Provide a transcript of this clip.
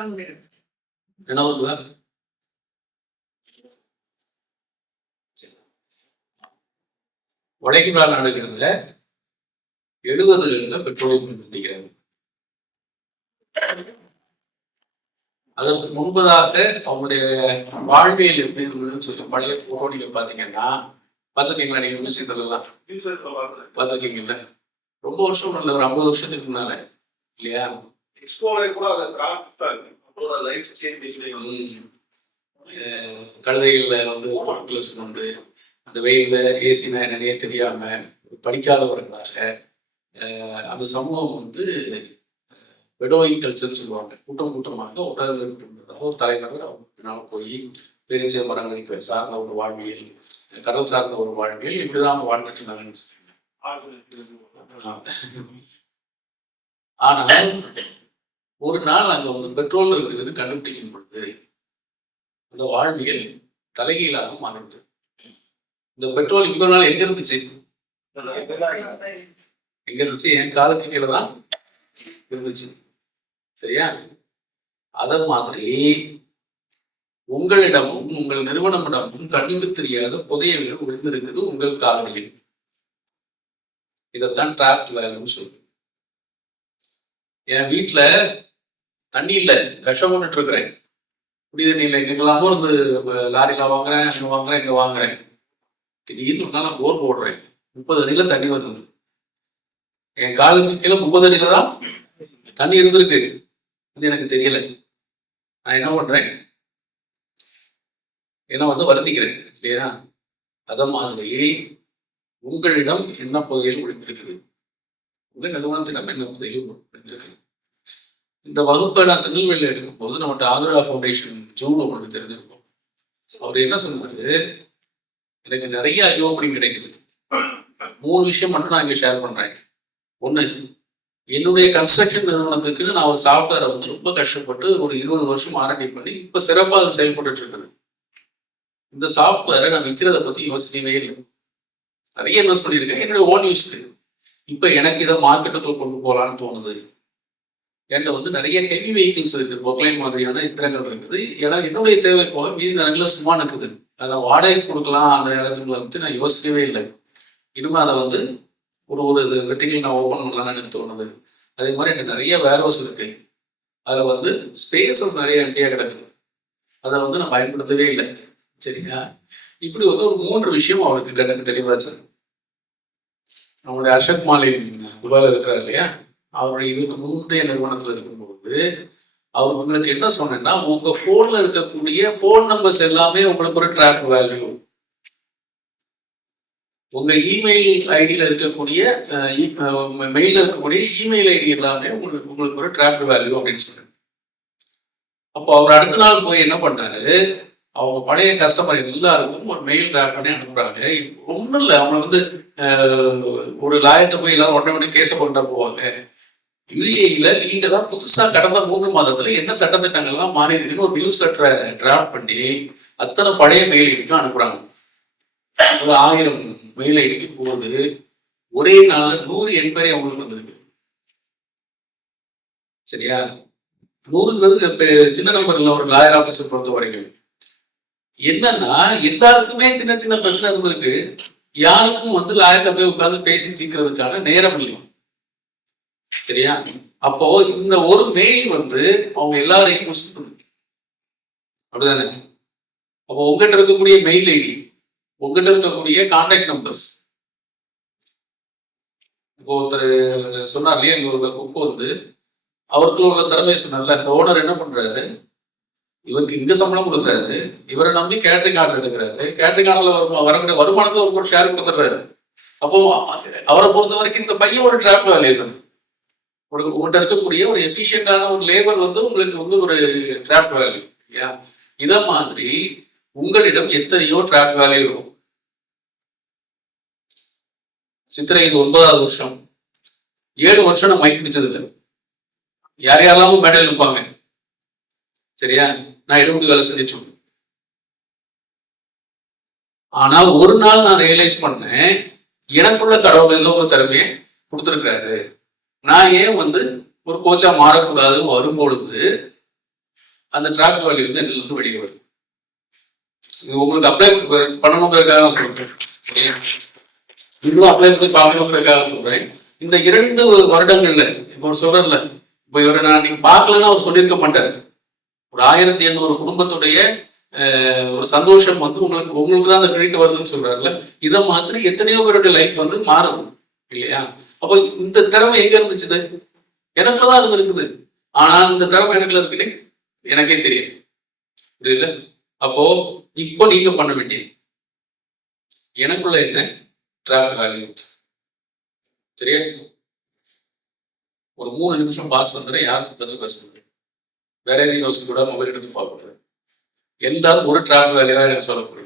என்ன வருதா? வளைகுடா நாடுகள்ல 70 பெட்ரோலியம் கண்டுபிடிக்கிறாங்க. அதற்கு முன்பதாக அவங்களுடைய வாழ்வியல் எப்படி இருந்ததுன்னு சொல்லி பழைய போட்டோ நீங்க பாத்தீங்கன்னா, பார்த்துருக்கீங்களா? நீங்க மியூசியத்துல எல்லாம் பார்த்துருக்கீங்கல்ல? ரொம்ப வருஷம் இல்லை, ஒரு 50 வருஷத்துக்கு முன்னால இல்லையா? கழுதைகள்ல வந்து பொருட்களை சுமந்து அந்த வெயில்ல ஏசி நிறைய தெரியாம படிக்காதவர்களாக அந்த சமூகம் வந்து பெடோயிங் கல்ச்சர்னு சொல்லுவாங்க. கூட்டம் கூட்டமாக உடல்கள் ஒரு தலைவர் அவங்க போய் பெரிய மரங்கள் சார்ந்த ஒரு வாழ்வியல், கடல் சார்ந்த ஒரு வாழ்வியல், இப்படிதான் அவங்க வாழ்ந்துட்டு இருந்தாங்கன்னு சொல்லுவாங்க. ஆனால் ஒரு நாள் அங்க வந்து பெட்ரோல் இருக்குதுன்னு கண்டுபிடிக்கும் பொழுது அந்த வாழ்வியல் தலைகீழாக மாறிட்டு, இந்த பெட்ரோல் இவ்வளவு நாள் எங்க இருந்துச்சு? எங்க இருந்துச்சு? என் காலத்துக்கு கீழே தான் இருந்துச்சு. சரியா? அத மாதிரி உங்களிடமும் உங்கள் நிறுவனமிடமும் கண்ணுக்கு தெரியாத புதையல்கள் விழுந்திருக்குது உங்கள் காலடியில். இதைத்தான் டிராப்ட் வேல்யூன்னு சொல்லுது. என் வீட்டுல தண்ணி இல்லை, கஷ்டப்பட்டு இருக்கிறேன். குடி தண்ணி இல்லை, எங்கெல்லாமோ இருந்து லாரியில வாங்குறேன், அங்க வாங்குறேன், இங்க வாங்குறேன். திடீர்னு ஒரு நாள் போர் போடுறேன், 30 அடியில தண்ணி வருது. என் காலுக்கு கீழே 30 அடியில தான் தண்ணி இருந்திருக்கு. இது எனக்கு தெரியல. நான் என்ன பண்றேன்? என்ன வந்து வருத்திக்கிறேன் இல்லையா? அத மாதிரி உங்களிடம் என்ன புதையல் ஒழிந்திருக்குது, உங்கள் நிறுவனத்திடம் என்ன புதையல் ஒழிந்திருக்குது. இந்த வகுப்பை நான் திருநெல்வேலியில் எடுக்கும் போது நம்மகிட்ட ஆக்ரா ஃபவுண்டேஷன் ஜூன் உங்களுக்கு தெரிஞ்சிருக்கும். அவர் என்ன சொன்னாரு, எனக்கு நிறைய ஐயோபடி கிடைக்குது. 3 விஷயம் மட்டும் நான் இங்க ஷேர் பண்றேன். ஒண்ணு, என்னுடைய கன்ஸ்ட்ரக்ஷன் நிறுவனத்துக்கு நான் ஒரு சாஃப்ட்வேரை வந்து ரொம்ப கஷ்டப்பட்டு ஒரு 20 வருஷம் ஆரண்டி பண்ணி இப்ப சிறப்பாக அது செயல்பட்டு இருக்குது. இந்த சாஃப்ட்வேரை நான் விற்கிறத பத்தி யோசிக்கவே இல்லை. நிறைய இன்வெஸ்ட் பண்ணியிருக்கேன் என்னுடைய ஓன் யூஸ்க்கு. இப்ப எனக்கு இதை மார்க்கெட்டுக்குள் கொண்டு போகலான்னு தோணுது. என்கிட்ட வந்து நிறைய ஹெவி வெஹிக்கிள்ஸ் இருக்குது, பொக்லைன் மாதிரியான இத்திரங்கள் இருக்குது. ஏன்னா என்னுடைய தேவை போக மீதி நேரங்களில் சும்மா இருக்குது. அதை வாடகை கொடுக்கலாம். அந்த நேரத்துக்குள்ள வந்து நான் யோசிக்கவே இல்லை. இனிமே அதை வந்து ஒரு வெர்டிகல் நான் ஓப்பன் பண்ணலாம்னு எனக்கு தோணுது. அதே மாதிரி எனக்கு நிறைய வேர்ஹவுஸ் இருக்கு, அதில் வந்து ஸ்பேசஸ் நிறைய எம்டியா கிடக்குது. அதை வந்து நான் பயன்படுத்தவே இல்லை. சரிங்க, இப்படி வந்து ஒரு 3 விஷயம் அவருக்கு கண்ணுக்கு தெளிவாச்சு. நம்மளுடைய அர்ஷத் மாலின் துபாயில் இருக்கிறார் இல்லையா, அவருடைய இதுக்கு முந்தைய நிறுவனத்தில் இருக்கும்போது அவர் உங்களுக்கு என்ன சொன்னேன்னா, உங்க போன்ல இருக்கக்கூடிய போன் நம்பர்ஸ் எல்லாமே உங்களுக்கு ஒரு ட்ராக் வேல்யூ. உங்க இமெயில் ஐடியில இருக்கக்கூடிய மெயில இருக்கக்கூடிய இமெயில் ஐடி எல்லாமே உங்களுக்கு ஒரு ட்ராக் வேல்யூ அப்படின்னு சொல்றேன். அப்போ அவர் அடுத்த நாள் போய் என்ன பண்ணாரு, அவங்க பழைய கஸ்டமர் எல்லாருக்கும் ஒரு மெயில் ட்ராக் பண்ணி அனுப்புறாங்க. ஒன்றும் இல்லை, அவங்க வந்து ஒரு லாயர்கிட்ட போய் எல்லாரும் உடனே கேஸை கொண்டா போவாங்க. யுஏஇல நீங்க தான் புதுசா கடந்த 3 மாதத்துல என்ன சட்டத்திட்டங்கள்லாம் மாறி இருக்குன்னு ஒரு நியூஸ் லெட்டரை டிராஃப்ட் பண்ணி அத்தனை பழைய மெயில் ஐடிக்கும் அனுப்புறாங்க. ஒரு 1000 மெயில் ஐடிக்கு போகுது. ஒரே நாள் 100 என்கொயரி அவங்களுக்கு வந்திருக்கு. சரியா? 100ங்கிறது சின்ன நம்பர் இல்லை. ஒரு லாயர் ஆபீஸை பொறுத்த வரைக்கும் என்னன்னா, எல்லாருக்குமே சின்ன சின்ன பிரச்சனை இருந்திருக்கு. யாருக்கும் வந்து லாயர்கிட்ட போய் உட்கார்ந்து பேசி தீர்க்கிறதுக்கான நேரம் இல்லை. சரியா? அப்போ இந்த ஒரு மெயில் வந்து அவங்க எல்லாரையும் யூஸ் பண்ணுது. அப்படிதானே? அப்போ உங்ககிட்ட இருக்கக்கூடிய மெயில் ஐடி, உங்ககிட்ட இருக்கக்கூடிய கான்டாக்ட் நம்பர்ஸ். இப்போ ஒருத்தர் சொன்னார் இல்லையா, இங்க ஒரு குக் வந்து அவருக்குள்ள உள்ள திறமையை சொன்னார்ல, இந்த ஓனர் என்ன பண்றாரு, இவருக்கு இங்க சம்பளம் கொடுக்குறாரு, இவரை நம்பி கேட்டரிங் ஆர்டர் எடுக்கிறாரு, கேட்டரிங் ஆர்டர்ல வரக்கூடிய வருமானத்துல ஒரு ஷேர் கொடுத்துடுறாரு. அப்போ அவரை பொறுத்த வரைக்கும் இந்த பையன் ஒரு டிராப் வேல்யூ இருக்கு. உங்கள்கிட்ட இருக்கக்கூடிய ஒரு எஃபிஷியன்டான ஒரு லேபர் வந்து உங்களுக்கு வந்து ஒரு டிராப் வேல்யூ இல்லையா? இத மாதிரி உங்களிடம் எத்தனையோ டிராப் வேல்யூ இருக்கும். சித்திரை இது 9வது வருஷம், 7 வருஷம் நான் மைக் பிடிச்சது இல்லை. யார் யாரெல்லாமும் மேடையில் இருப்பாங்க. சரியா? நான் எடுபடி வேலை செஞ்சிட்டோம். ஆனா ஒரு நாள் நான் ரியலைஸ் பண்ணேன், எனக்குள்ள கடவுள் ஏதோ ஒரு திறமையை கொடுத்துருக்கிறாரு. நான் ஏன் வந்து ஒரு கோச்சா மாறக்கூடாதுன்னு வரும்பொழுது அந்த ட்ராப் வேல்யூ வந்து இதுல இருந்து வெளியே வருது. இது உங்களுக்கு அப்ளை பண்ணணுங்கிறதுக்காக நான் சொல்றேன். இன்னும் அப்ளை பண்ணி பார்க்கணுங்கிறதுக்காக சொல்றேன். இந்த 2 வருடங்கள்ல இப்போ சொல்றேன்ல, இப்போ இவரை நான் நீங்க பார்க்கலன்னா அவர் சொல்லியிருக்க மாட்டார். ஒரு 1800 குடும்பத்துடைய ஒரு சந்தோஷம் வந்து உங்களுக்கு தான் அந்த கிரெடிட் வருதுன்னு சொல்றாருல. இதை மாதிரி எத்தனையோ பேருடைய லைஃப் வந்து மாறுது இல்லையா? அப்போ இந்த திறமை எங்க இருந்துச்சு? எனக்குள்ளதான் இருந்திருக்குது. ஆனா இந்த திறமை எனக்குள்ள இருக்குல்லே, எனக்கே தெரியும். புரியல? அப்போ இப்போ நீங்க பண்ண வேண்டிய எனக்குள்ள என்ன ட்ராப் வேல்யூ சரியா? ஒரு 3 நிமிஷம் பாஸ் பண்றேன். யாருக்கு பேச முடியும்? வேற எதையும் யோசிக்க கூட மொபைல் எடுத்து பார்க்க எல்லாரும் ஒரு ட்ராப் வேல்யூவா எனக்கு சொல்லக்கூடாது.